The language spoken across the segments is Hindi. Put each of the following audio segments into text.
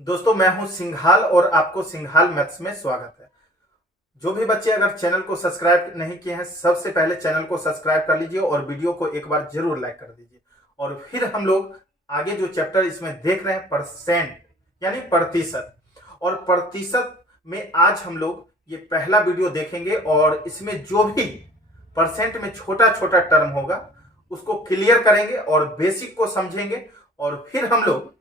दोस्तों मैं हूं सिंघाल और आपको सिंघाल मैथ्स में स्वागत है। जो भी बच्चे अगर चैनल को सब्सक्राइब नहीं किए हैं सबसे पहले चैनल को सब्सक्राइब कर लीजिए और वीडियो को एक बार जरूर लाइक कर दीजिए। और फिर हम लोग आगे जो चैप्टर इसमें देख रहे हैं परसेंट यानी प्रतिशत, और प्रतिशत में आज हम लोग ये पहला वीडियो देखेंगे और इसमें जो भी परसेंट में छोटा छोटा टर्म होगा उसको क्लियर करेंगे और बेसिक को समझेंगे। और फिर हम लोग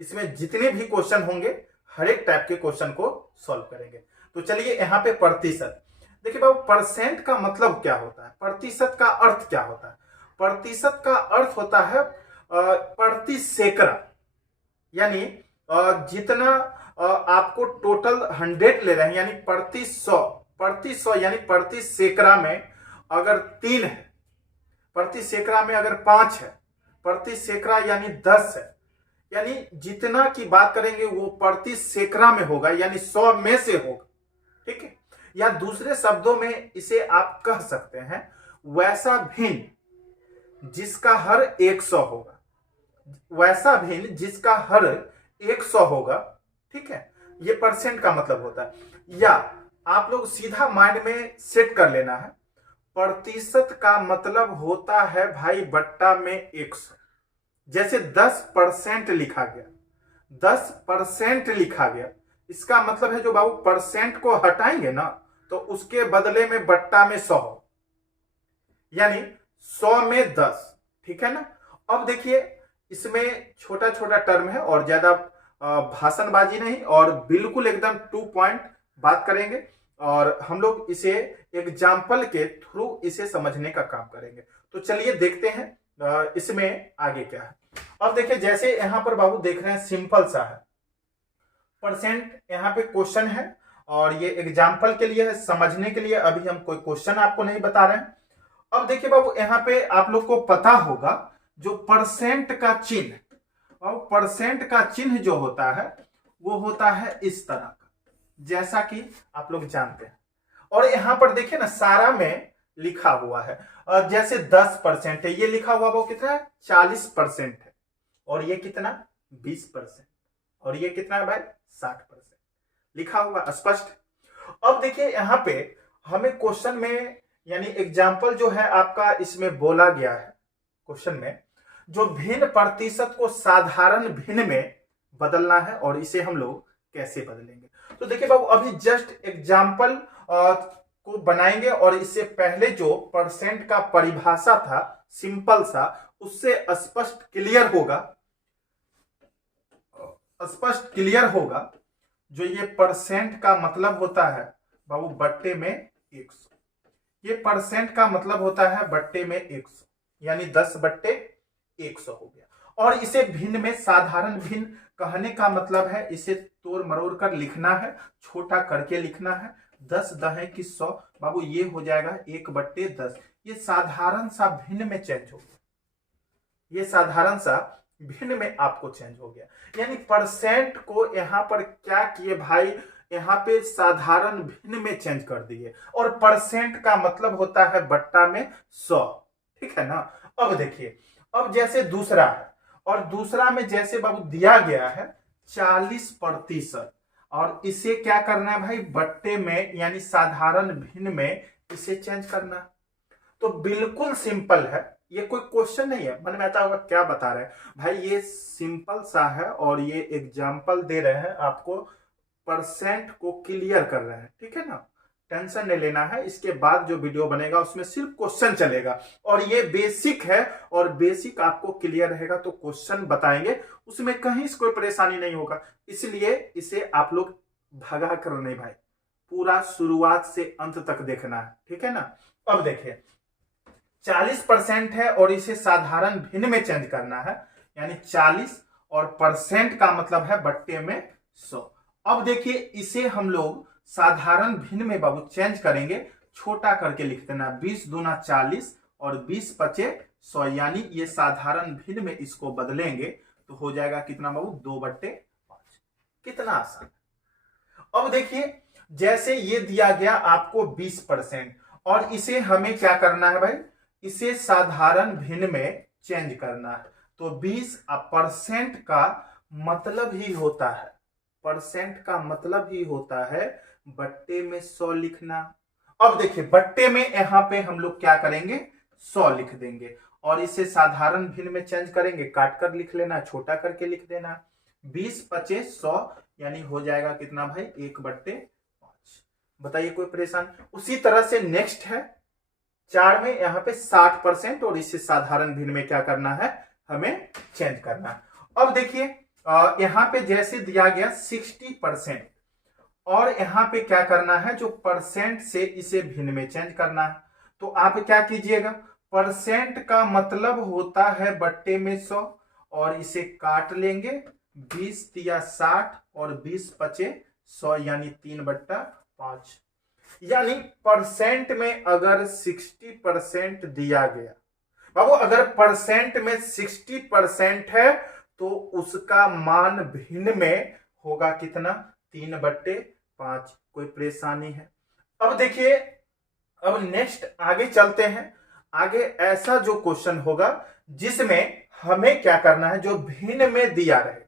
इसमें जितने भी क्वेश्चन होंगे हर एक टाइप के क्वेश्चन को सॉल्व करेंगे। तो चलिए यहाँ पे प्रतिशत देखिए बाबू, परसेंट का मतलब क्या होता है, प्रतिशत का अर्थ क्या होता है। प्रतिशत का अर्थ होता है प्रति सैकड़ा, यानी जितना आपको टोटल 100 ले रहे हैं यानी प्रति सौ यानी प्रति सैकड़ा में अगर 3 है, प्रति सैकड़ा में अगर 5 है, प्रति सैकड़ा यानी 10 है, यानी जितना की बात करेंगे वो प्रति सैकड़ा में होगा यानी 100 में से होगा। ठीक है, या दूसरे शब्दों में इसे आप कह सकते हैं वैसा भिन्न जिसका हर 100 होगा, वैसा भिन्न जिसका हर 100 होगा। ठीक है, ये परसेंट का मतलब होता है। या आप लोग सीधा माइंड में सेट कर लेना है, प्रतिशत का मतलब होता है भाई बट्टा में 100। जैसे 10% लिखा गया, 10% लिखा गया, इसका मतलब है जो बाबू परसेंट को हटाएंगे ना तो उसके बदले में बट्टा में 100, यानी 100 में 10। ठीक है ना। अब देखिए इसमें छोटा छोटा टर्म है और ज्यादा भाषणबाजी नहीं, और बिल्कुल एकदम टू पॉइंट बात करेंगे और हम लोग इसे एग्जाम्पल के थ्रू इसे समझने का काम करेंगे। तो चलिए देखते हैं इसमें आगे क्या है। अब देखिए जैसे यहां पर बाबू देख रहे हैं सिंपल सा है परसेंट, यहां पे क्वेश्चन है और ये एग्जाम्पल के लिए है, समझने के लिए। अभी हम कोई क्वेश्चन आपको नहीं बता रहे हैं। अब देखिए बाबू यहां पे आप लोग को पता होगा जो परसेंट का चिन्ह, और परसेंट का चिन्ह जो होता है वो होता है इस तरह का, जैसा कि आप लोग जानते हैं। और यहां पर देखिए ना सारा में लिखा हुआ है, जैसे 10% है, ये लिखा हुआ वो कितना है 40% है, और ये कितना 20%, और ये कितना है भाई 60% लिखा हुआ स्पष्ट। अब देखिए यहां पे हमें क्वेश्चन में यानी एग्जाम्पल जो है आपका इसमें बोला गया है, क्वेश्चन में जो भिन्न प्रतिशत को साधारण भिन्न में बदलना है और इसे हम लोग कैसे बदलेंगे। तो देखिए बाबू अभी जस्ट एग्जाम्पल को बनाएंगे और इससे पहले जो परसेंट का परिभाषा था सिंपल सा उससे स्पष्ट क्लियर होगा जो ये परसेंट का मतलब होता है बाबू बट्टे में 100। ये परसेंट का मतलब होता है बट्टे में 100 यानी 10/100 हो गया। और इसे भिन्न में साधारण भिन्न कहने का मतलब है इसे तोड़ मरोड़ कर लिखना है, छोटा करके लिखना है। 10 दहे की 100 बाबू ये हो जाएगा 1/10। ये साधारण सा भिन्न में चेंज हो गया, ये साधारण सा भिन्न में आपको चेंज हो गया। यानी परसेंट को यहां पर क्या किए भाई, यहां पे साधारण भिन्न में चेंज कर दिए, और परसेंट का मतलब होता है बट्टा में 100। ठीक है ना। अब देखिए अब जैसे दूसरा है, और दूसरा में जैसे बाबू दिया गया है 40%, और इसे क्या करना है भाई बट्टे में यानी साधारण भिन्न में इसे चेंज करना। तो बिल्कुल सिंपल है, ये कोई क्वेश्चन नहीं है। मन में आता होगा क्या बता रहे हैं भाई, ये सिंपल सा है और ये एग्जाम्पल दे रहे हैं आपको, परसेंट को क्लियर कर रहे हैं। ठीक है ना, टेंशन नहीं लेना है, इसके बाद जो वीडियो बनेगा उसमें सिर्फ क्वेश्चन चलेगा, और ये बेसिक है और बेसिक आपको क्लियर रहेगा तो क्वेश्चन बताएंगे, उसमें कहीं से कोई परेशानी नहीं होगा। इसलिए इसे आप लोग भगा कर नहीं भाई, पूरा शुरुआत से अंत तक देखना है। ठीक है ना। अब देखिए 40% है और इसे साधारण भिन्न में चेंज करना है, यानी 40 और परसेंट का मतलब है बट्टे में 100। अब देखिए इसे हम लोग साधारण भिन्न में बाबू चेंज करेंगे, छोटा करके लिख देना 20 दूना 40 और 20 पचे 100, यानी ये साधारण भिन्न में इसको बदलेंगे तो हो जाएगा कितना बाबू 2/5। कितना आसान। अब देखिए जैसे ये दिया गया आपको 20% और इसे हमें क्या करना है भाई, इसे साधारण भिन्न में चेंज करना है। तो 20% का मतलब ही होता है परसेंट का मतलब ही होता है बट्टे में 100 लिखना। अब देखिए बट्टे में यहां पे हम लोग क्या करेंगे, 100 लिख देंगे और इसे साधारण भिन्न में चेंज करेंगे, काट कर लिख लेना, छोटा करके लिख देना। 20×5=100 यानी हो जाएगा कितना भाई, 1/5। बताइए कोई परेशान। उसी तरह से नेक्स्ट है 4 में, यहां पे 60% और इसे साधारण भिन्न में क्या करना है, हमें चेंज करना है। अब देखिए यहां पे जैसे दिया गया 60% और यहां पे क्या करना है, जो परसेंट से इसे भिन्न में चेंज करना है। तो आप क्या कीजिएगा, परसेंट का मतलब होता है बट्टे में 100 और इसे काट लेंगे, 20×60 और 20×5=100 यानी 3/5। यानी परसेंट में अगर 60% दिया गया, बाबू अगर परसेंट में 60% है तो उसका मान भिन्न में होगा कितना, 3/5। कोई परेशानी है। अब देखिए, अब नेक्स्ट आगे चलते हैं। आगे ऐसा जो क्वेश्चन होगा जिसमें हमें क्या करना है, जो भिन्न में दिया रहे,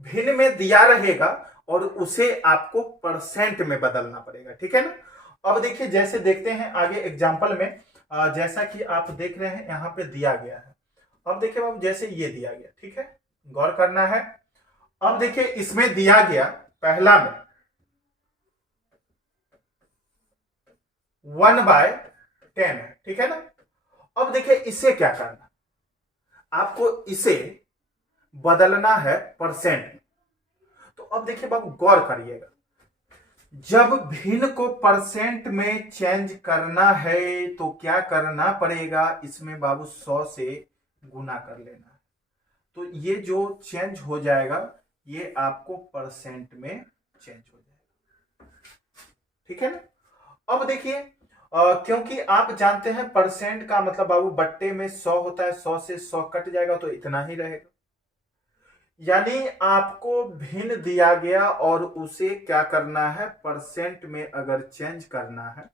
भिन्न में दिया रहेगा और उसे आपको परसेंट में बदलना पड़ेगा, ठीक है ना। अब देखिए जैसे देखते हैं आगे एग्जांपल में, जैसा कि आप देख रहे हैं यहां पे दिया गया है। अब देखिए बाबू जैसे ये दिया गया, ठीक है, गौर करना है। अब देखिए इसमें दिया गया पहला में 1/10 है, ठीक है ना। अब देखिए इसे क्या करना, आपको इसे बदलना है परसेंट में। तो अब देखिए बाबू गौर करिएगा, जब भिन्न को परसेंट में चेंज करना है तो क्या करना पड़ेगा, इसमें बाबू 100 से गुना कर लेना है। तो ये जो चेंज हो जाएगा ये आपको परसेंट में चेंज हो जाएगा, ठीक है ना। अब देखिए क्योंकि आप जानते हैं परसेंट का मतलब बाबू बट्टे में 100 होता है, 100 से 100 कट जाएगा तो इतना ही रहेगा। यानी आपको भिन्न दिया गया और उसे क्या करना है, परसेंट में अगर चेंज करना है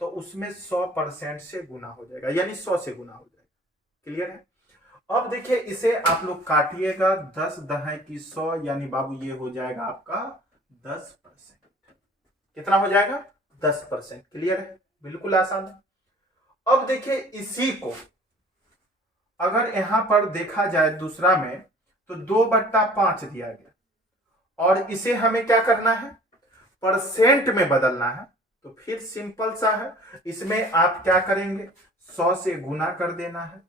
तो उसमें 100% से गुना हो जाएगा, यानी 100 से गुना हो जाएगा। क्लियर है। अब देखिए इसे आप लोग काटिएगा, 10×10=100 यानी बाबू ये हो जाएगा आपका 10%। कितना हो जाएगा, 10%। क्लियर है, बिल्कुल आसान है। अब देखिए इसी को अगर यहां पर देखा जाए दूसरा में तो 2/5 दिया गया और इसे हमें क्या करना है, परसेंट में बदलना है। तो फिर सिंपल सा है, इसमें आप क्या करेंगे, 100 से गुना कर देना है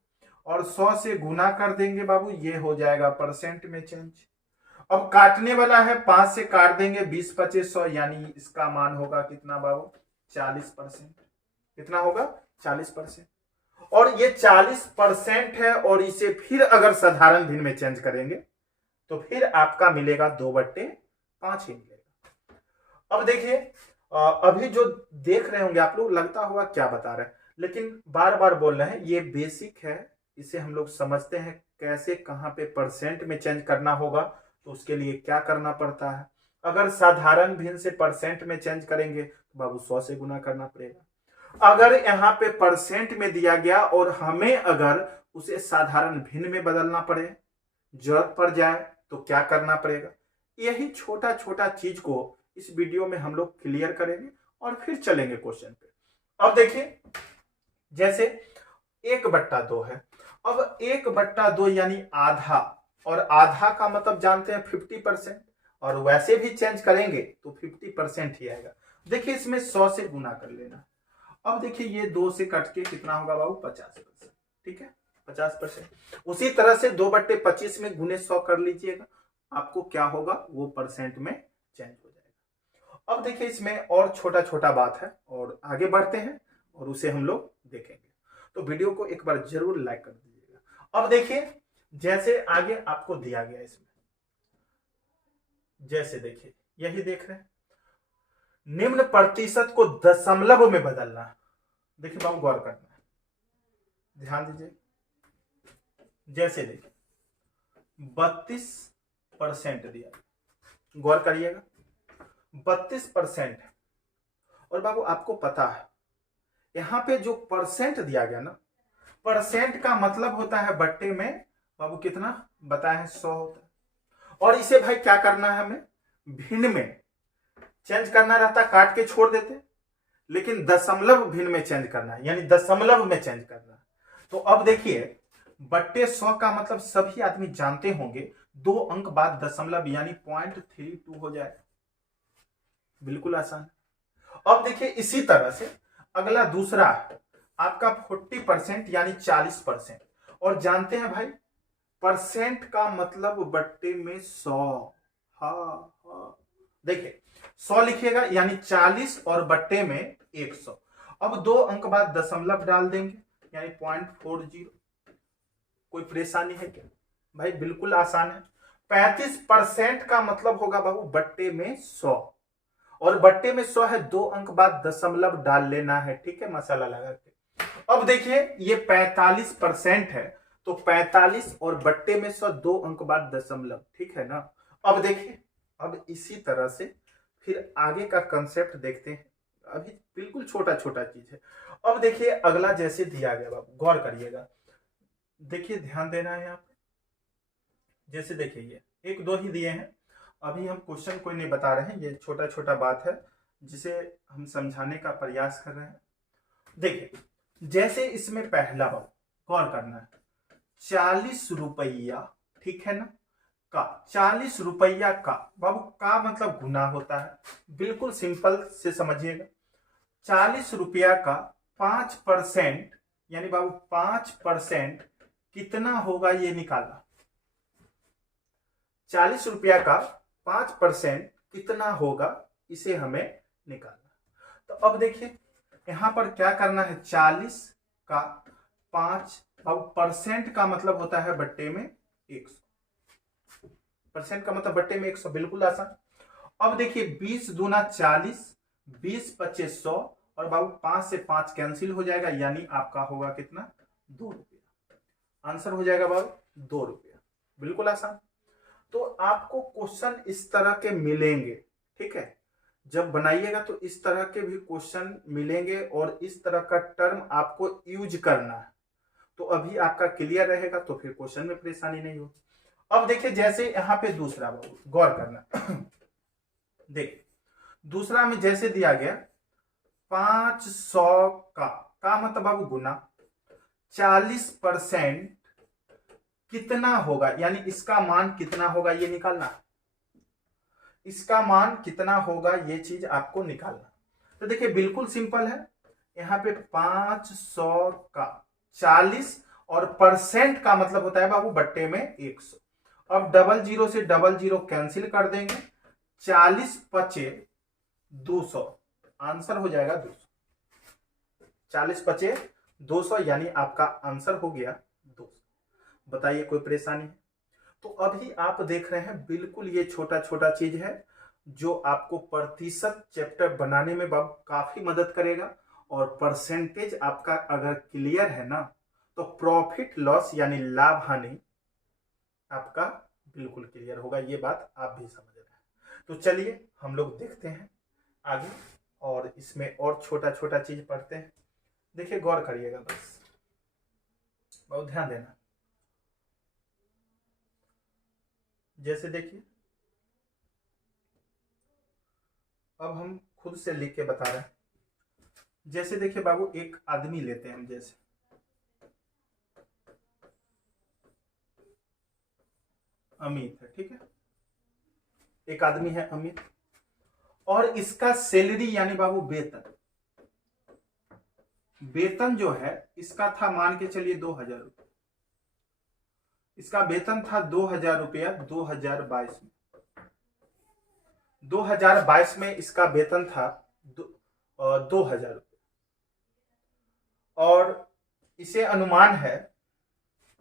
और 100 से गुना कर देंगे बाबू, ये हो जाएगा परसेंट में चेंज। अब काटने वाला है, 5 से काट देंगे, 20×5=100 यानी इसका मान होगा कितना बाबू, 40%। कितना होगा, 40%। और ये 40% है और इसे फिर अगर साधारण भिन्न में चेंज करेंगे तो फिर आपका मिलेगा 2/5 ही मिलेगा। अब देखिए अभी जो देख रहे होंगे आप लोग, लगता होगा क्या बता रहे हैं, लेकिन बार बार बोल रहे हैं, ये बेसिक है, इसे हम लोग समझते हैं कैसे कहां पे परसेंट में चेंज करना होगा तो उसके लिए क्या करना पड़ता है। अगर साधारण भिन्न से परसेंट में चेंज करेंगे तो बाबू 100 से गुना करना पड़ेगा। अगर यहाँ पे परसेंट में दिया गया और हमें अगर उसे साधारण भिन्न में बदलना पड़े, जरूरत पड़ जाए तो क्या करना पड़ेगा। यही छोटा छोटा चीज को इस वीडियो में हम लोग क्लियर करेंगे और फिर चलेंगे क्वेश्चन पे। अब देखिए जैसे 1/2 है। अब 1/2 यानी आधा, और आधा का मतलब जानते हैं 50%, और वैसे भी चेंज करेंगे तो 50% ही आएगा। देखिए इसमें 100 से गुना कर लेना। अब देखिए ये 2 से कट के कितना होगा बाबू, 50%। ठीक है, 50%। उसी तरह से 2/25 में गुने 100 कर लीजिएगा, आपको क्या होगा, वो परसेंट में चेंज हो जाएगा। अब देखिए इसमें और छोटा छोटा बात है और आगे बढ़ते हैं और उसे हम लोग देखेंगे, तो वीडियो को एक बार जरूर लाइक कर दीजिएगा। अब देखिए जैसे आगे आपको दिया गया इसमें, जैसे देखिए यही देख रहे हैं, निम्न प्रतिशत को दशमलव में बदलना है। देखिए बाबू गौर करना है, ध्यान दीजिए। जैसे देखिए 32% दिया, गौर करिएगा 32% है। और बाबू आपको पता है यहां पे जो परसेंट दिया गया ना, परसेंट का मतलब होता है बट्टे में बाबू कितना बताए हैं, 100 होता है। और इसे भाई क्या करना है, हमें भिन्न में चेंज करना रहता काट के छोड़ देते, लेकिन दशमलव भिन्न में चेंज करना है, यानी दशमलव में चेंज करना है। तो अब देखिए बट्टे 100 का मतलब सभी आदमी जानते होंगे, 2 अंक बाद दशमलव यानी 0.32 हो जाए, बिल्कुल आसान। अब देखिए इसी तरह से अगला दूसरा है आपका 40% यानी 40%, और जानते हैं भाई परसेंट का मतलब बट्टे में 100। हाँ देखिए 100 लिखिएगा यानी 40 और बट्टे में 100। अब 2 अंक बाद दशमलव डाल देंगे यानी 0.40। कोई परेशानी है क्या भाई? बिल्कुल आसान है। 35% का मतलब होगा बाबू बट्टे में 100, और बट्टे में 100 है, 2 अंक बाद दशमलव डाल लेना है, ठीक है, मसाला लगा के। अब देखिए ये 45% है, तो 45 और बट्टे में 100, 2 अंक बाद दशमलव, ठीक है ना। अब देखिए अब इसी तरह से फिर आगे का कंसेप्ट देखते हैं, अभी बिल्कुल छोटा छोटा चीज है। अब देखिए अगला जैसे दिया गया बाबू, गौर करिएगा, देखिए ध्यान देना है यहाँ पे। जैसे देखिए ये 1 2 ही दिए हैं, अभी हम क्वेश्चन कोई नहीं बता रहे हैं, ये छोटा छोटा बात है जिसे हम समझाने का प्रयास कर रहे हैं। देखिए जैसे इसमें पहला बाबू गौर करना है, 40 रुपया, ठीक है ना, का 40 रुपया का बाबू का मतलब गुना होता है, बिल्कुल सिंपल से समझिएगा। 40 रुपया का 5% यानी बाबू 5% कितना होगा ये निकालना। 40 रुपया का 5% कितना होगा इसे हमें निकालना। तो अब देखिए यहां पर क्या करना है, 40 का 5 अब परसेंट का मतलब होता है बट्टे में 100, परसेंट का मतलब बट्टे में 100, बिल्कुल आसान। अब देखिए 20 दूना 40, 20 पच्चे 100, और बाबू 5 से 5 कैंसिल हो जाएगा, यानी आपका होगा कितना, 2 रुपया। आंसर हो जाएगा बाबू 2 रुपया, बिल्कुल आसान। तो आपको क्वेश्चन इस तरह के मिलेंगे, ठीक है, जब बनाइएगा तो इस तरह के भी क्वेश्चन मिलेंगे और इस तरह का टर्म आपको यूज करना है, तो अभी आपका क्लियर रहेगा, तो फिर क्वेश्चन में परेशानी नहीं होगी। अब देखिए जैसे यहाँ पे दूसरा बाबू गौर करना देखिए दूसरा में जैसे दिया गया 500 का मतलब बाबू गुना 40% कितना होगा, यानी इसका मान कितना होगा ये निकालना, इसका मान कितना होगा ये चीज आपको निकालना। तो देखिए बिल्कुल सिंपल है, यहाँ पे 500 का 40 और परसेंट का मतलब होता है बाबू बट्टे में 100। अब 00 से 00 कैंसिल कर देंगे, 40 पचे 200, आंसर हो जाएगा 200। 40 पचे 200 यानी आपका आंसर हो गया 200। बताइए कोई परेशानी है? तो अभी आप देख रहे हैं बिल्कुल ये छोटा छोटा चीज है जो आपको प्रतिशत चैप्टर बनाने में बाबू काफी मदद करेगा, और परसेंटेज आपका अगर क्लियर है ना तो प्रॉफिट लॉस यानी लाभ हानि आपका बिल्कुल क्लियर होगा, ये बात आप भी समझ रहे हैं। तो चलिए हम लोग देखते हैं आगे, और इसमें और छोटा छोटा चीज पढ़ते हैं। देखिए गौर करिएगा, बस बहुत ध्यान देना। जैसे देखिए अब हम खुद से लिख के बता रहे हैं। जैसे देखिए बाबू एक आदमी लेते हैं हम, जैसे अमित है, ठीक है, एक आदमी है अमित, और इसका सैलरी यानी बाबू वेतन, वेतन जो है इसका था मान के चलिए 2000 रुपये, इसका वेतन था 2000 रुपया 2022 में, 2022 में इसका वेतन था 2000 रुपये, और इसे अनुमान है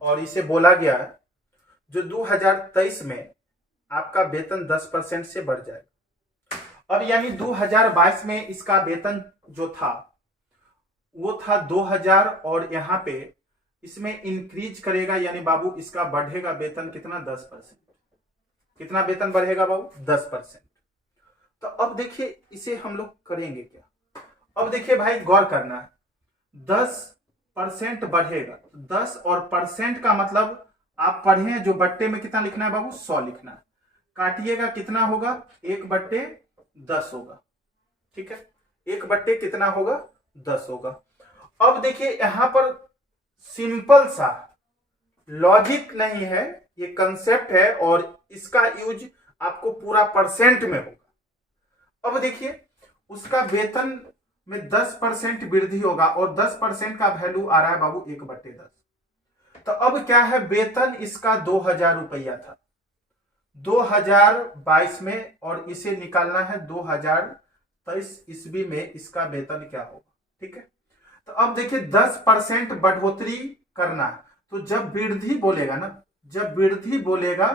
और इसे बोला गया है जो 2023 में आपका वेतन 10% से बढ़ जाएगा। अब यानी 2022 में इसका वेतन जो था वो था 2000, और यहाँ पे इसमें इंक्रीज करेगा यानी बाबू इसका बढ़ेगा वेतन कितना, 10%। कितना वेतन बढ़ेगा बाबू, 10%। तो अब देखिए इसे हम लोग करेंगे क्या। अब देखिए भाई गौर करना है, 10% बढ़ेगा, 10 और परसेंट का मतलब आप पढ़े हैं जो बट्टे में कितना लिखना है बाबू, 100 लिखना है, काटिएगा कितना होगा, 1/10 होगा। ठीक है, 1/, कितना होगा, 10 होगा। अब देखिए यहां पर सिंपल सा लॉजिक नहीं है, ये कंसेप्ट है और इसका यूज आपको पूरा परसेंट में होगा। अब देखिए उसका वेतन में 10% वृद्धि होगा और 10% का वैल्यू आ रहा है बाबू 1/10। तो अब क्या है, वेतन इसका 2000 रुपया था 2022 में और इसे निकालना है 2023 ईस्वी में, इसका वेतन क्या होगा। ठीक है, तो अब देखिए 10% बढ़ोतरी करना है, तो जब वृद्धि बोलेगा ना, जब वृद्धि बोलेगा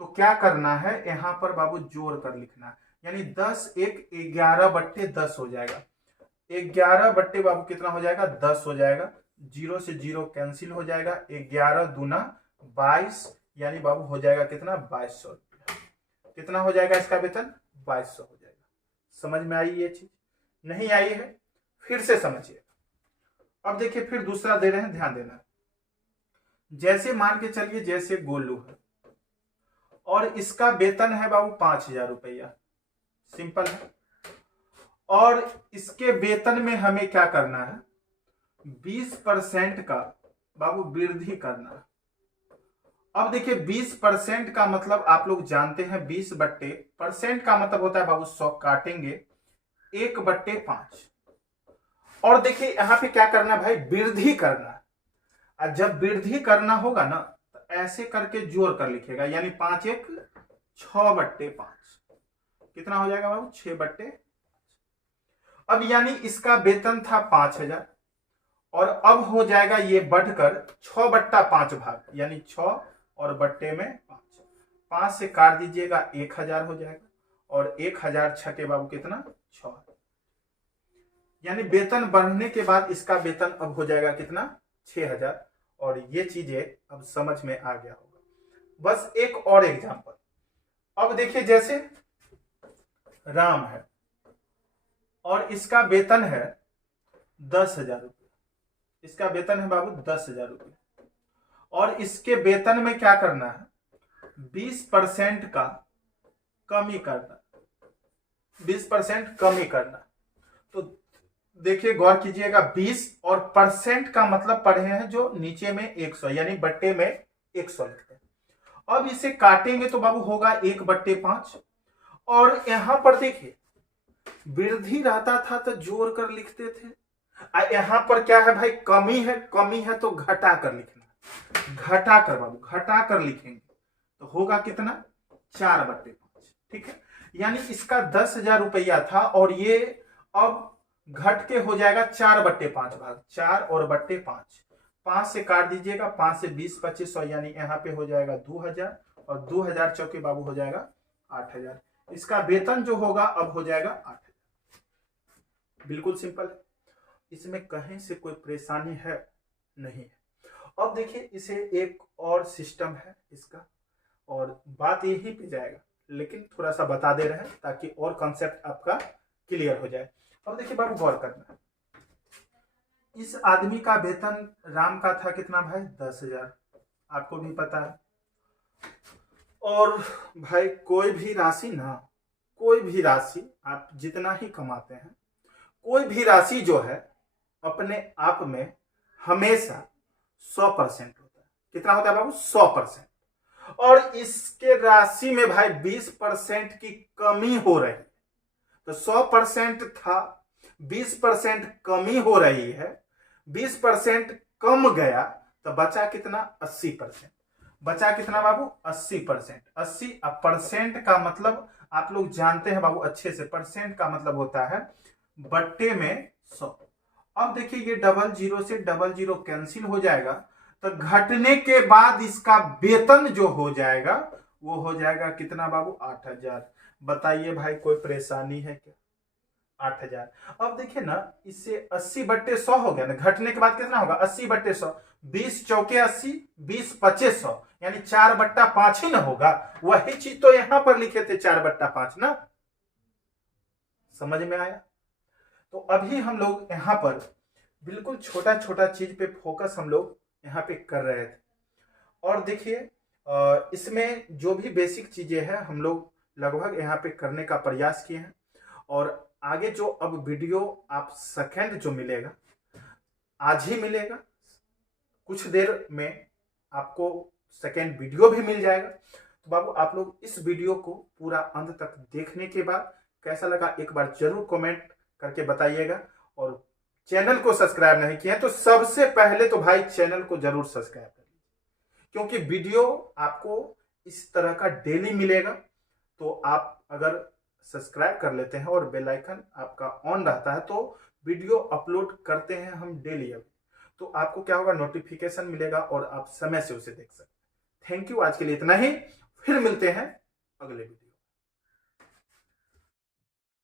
तो क्या करना है, यहां पर बाबू जोड़ कर लिखना है, यानी 10 एक 11/10 हो जाएगा। 11 बट्टे बाबू कितना हो जाएगा, 10 हो जाएगा। 0 से 0 कैंसिल हो जाएगा, 11 दूना 22, यानी बाबू हो जाएगा कितना, 2200 रुपया। कितना हो जाएगा इसका वेतन, 2200 हो जाएगा। समझ में आई ये चीज, नहीं आई है फिर से समझिए। अब देखिए फिर दूसरा दे रहे हैं, ध्यान देना। जैसे मान के चलिए जैसे गोलू है और इसका वेतन है बाबू 5000 रुपया, सिंपल है, और इसके वेतन में हमें क्या करना है, 20% का बाबू वृद्धि करना है। अब देखिए 20% का मतलब आप लोग जानते हैं, 20/% का मतलब होता है बाबू 100, काटेंगे 1/5। और देखिए यहां पे क्या करना है भाई, वृद्धि करना है। और जब वृद्धि करना होगा ना तो ऐसे करके जोड़ कर लिखेगा, यानी 5 1 6/5 कितना हो जाएगा बाबू, 6/5। अब यानी इसका वेतन था 5000 और अब हो जाएगा ये बढ़कर 6/5 भाग, यानी 6 और बट्टे में 5, 5 से काट दीजिएगा 1000 हो जाएगा और 1000 छके बाबू कितना, 6। यानी वेतन बढ़ने के बाद इसका वेतन अब हो जाएगा कितना, 6000। और ये चीजें अब समझ में आ गया होगा। बस एक और एग्जांपल, अब देखिए जैसे राम है और इसका वेतन है 10,000 रुपये, इसका वेतन है बाबू 10,000 रुपये, और इसके वेतन में क्या करना है, 20% का कमी करना, 20% कमी करना। तो देखिए गौर कीजिएगा, 20 और परसेंट का मतलब पढ़े हैं जो नीचे में 100, यानी बट्टे में 100 लिखते हैं। अब इसे काटेंगे तो बाबू होगा 1/5, और यहां पर देखिए वृद्धि रहता था तो जोड़ कर लिखते थे, यहां पर क्या है भाई, कमी है, कमी है तो घटा कर लिखना, घटा कर बाबू घटा कर लिखेंगे तो होगा कितना, 4/5। ठीक है, यानी इसका 10,000 रुपया था और ये अब घट के हो जाएगा 4/5 भाग, 4 और बट्टे 5, 5 से काट दीजिएगा, 5 से 20 2500, यानी यहाँ पे हो जाएगा 2000 और 2000 चौके बाबू हो जाएगा 8000। इसका वेतन जो होगा अब हो जाएगा 8000। बिल्कुल सिंपल है, इसमें कहीं से कोई परेशानी है नहीं है। अब देखिए इसे एक और सिस्टम है इसका, और बात यही पे जाएगा, लेकिन थोड़ा सा बता दे रहे हैं ताकि और कॉन्सेप्ट आपका क्लियर हो जाए। अब देखिए बाबू गौर करना, इस आदमी का वेतन राम का था कितना भाई, 10,000, आपको भी पता है। और भाई कोई भी राशि ना, कोई भी राशि आप जितना ही कमाते हैं, कोई भी राशि जो है अपने आप में हमेशा 100% होता है। कितना होता है बाबू, 100%। और इसके राशि में भाई 20% की कमी हो रही है, तो 100% था, 20% कमी हो रही है, 20% कम गया तो बचा कितना, 80%। बचा कितना बाबू, 80%। 80 परसेंट का मतलब आप लोग जानते हैं बाबू अच्छे से, परसेंट का मतलब होता है बट्टे में 100। अब देखिए ये 00 से 00 कैंसिल हो जाएगा, तो घटने के बाद इसका वेतन जो हो जाएगा वो हो जाएगा कितना बाबू, 8000। बताइए भाई कोई परेशानी है क्या, 8000। अब देखिए ना, इससे 80/100 हो गया ना, घटने के बाद कितना होगा, 80/100, 20 चौके 80, 20 25 100, यानी 4/5 ही ना होगा। वही चीज तो यहां पर लिखे थे 4/5 ना, समझ में आया। तो अभी हम लोग यहां पर बिल्कुल छोटा छोटा चीज पे फोकस हम लोग यहां पे कर रहे थे। और देखिए इसमें जो भी बेसिक चीज़ें हैं हम लोग लगभग यहाँ पे करने का प्रयास किए हैं। और आगे जो अब वीडियो आप सेकंड जो मिलेगा आज ही मिलेगा, कुछ देर में आपको सेकंड वीडियो भी मिल जाएगा। तो बाबू आप लोग इस वीडियो को पूरा अंत तक देखने के बाद कैसा लगा एक बार जरूर कमेंट करके बताइएगा। और चैनल को सब्सक्राइब नहीं किया तो सबसे पहले तो भाई चैनल को जरूर सब्सक्राइब कर लीजिए, क्योंकि वीडियो आपको इस तरह का डेली मिलेगा। तो आप अगर सब्सक्राइब कर लेते हैं और बेल आइकन आपका ऑन रहता है तो वीडियो अपलोड करते हैं हम डेली अभी, तो आपको क्या होगा, नोटिफिकेशन मिलेगा और आप समय से उसे देख सकते हैं। थैंक यू, आज के लिए इतना ही। फिर मिलते हैं अगले वीडियो।